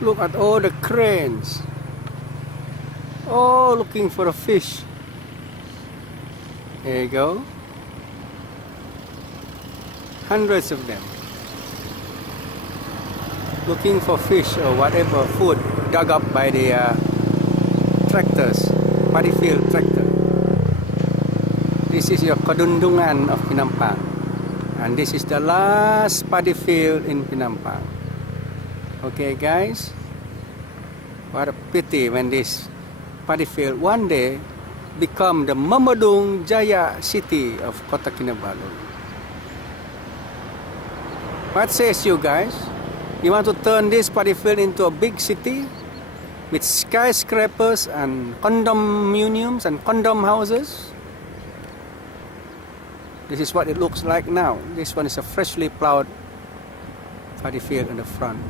Look at all the cranes. Oh, looking for a fish. There you go. Hundreds of them. Looking for fish or whatever food dug up by the tractors, paddy field tractor. This is your Kadundungan of Penampang. And this is the last paddy field in Penampang. Okay guys, what a pity when this paddy field one day become the Mamadung Jaya city of Kota Kinabalu. What says you guys? You want to turn this paddy field into a big city with skyscrapers and condominiums and condom houses? This is what it looks like now. This one is a freshly plowed paddy field in the front.